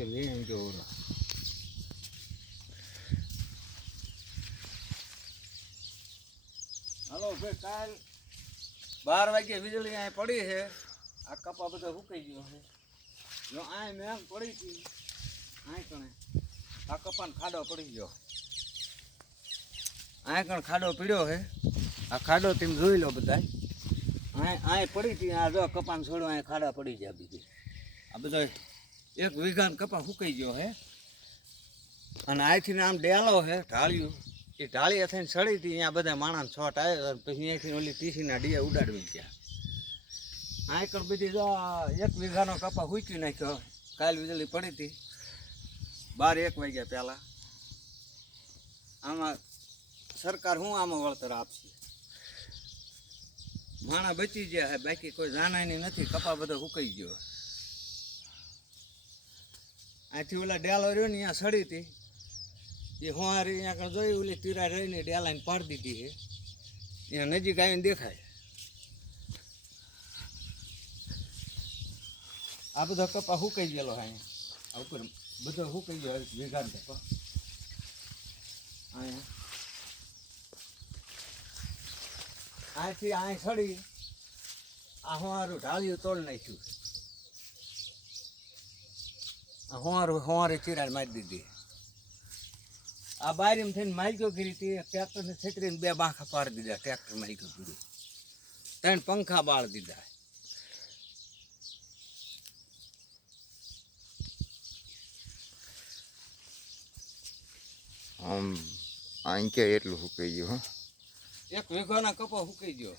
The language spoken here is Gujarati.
કે વેણ જો હાલો ભાઈ કાલ 12 વાગે વીજળી અહીં પડી છે આ કપા બધા સુકાઈ ગયો છે જો આ મેં પડી હતી આ કણે આ કપાને ખાડો પડી ગયો આ કણ ખાડો પીડ્યો છે આ ખાડો તમે જોઈ લો બધા આ પડી હતી આ જો કપાને છોડો આ ખાડા પડી ગયા બીજી આ બધો 1 વીઘાનો કપા સુકાઈ ગયો છે અને અહીંથી આમ ડેલો છે ઢાળ્યું એ ઢાળી થઈને સડી હતી અહીંયા બધા માણસ છોટ આવ્યો પછી અહીંથી ઓલી ટીસીના ડીયા ઉડાડવી ગયા આ કણ બધી જો 1 વીઘાનો કપા સૂકી નાખ્યો કાલ વીજળી પડી હતી 12-1 વાગ્યા પહેલાં આમાં સરકાર શું આમાં વળતર આપશે માણા બચી ગયા બાકી કોઈ જાનાની નથી કપા બધો સુકાઈ ગયો અહીંથી ઓલા ડેલો રહ્યો ને અહીંયા સડી હતી એ હોવારી અહીંયા આગળ જોઈ ઓલી તીરા રહીને ડેલાને પાડી દીધી છે અહીંયા નજીક આવીને દેખાય આ બધો કપા સુકાઈ ગયેલો અહીંયા આ ઉપર બધો સુકાઈ ગયો વીઘાનો કપા અહીંયા અહીંથી અહીં સડી આ હોવારું ઢાળિયું તોડ નાખ્યું આ હોવારે ચિરાડ મારી દીધી આ બારીમાં થઈને માઇક્યો કરી હતી ટ્રેક્ટરને છેતરીને 2 બાંખા પાડી દીધા ટ્રેક્ટર માઇક્યો કર્યું 3 પંખા બાળ દીધા આમ આંકે એટલું સુકાઈ ગયું 1 વીઘાના કપા સુકાઈ ગયો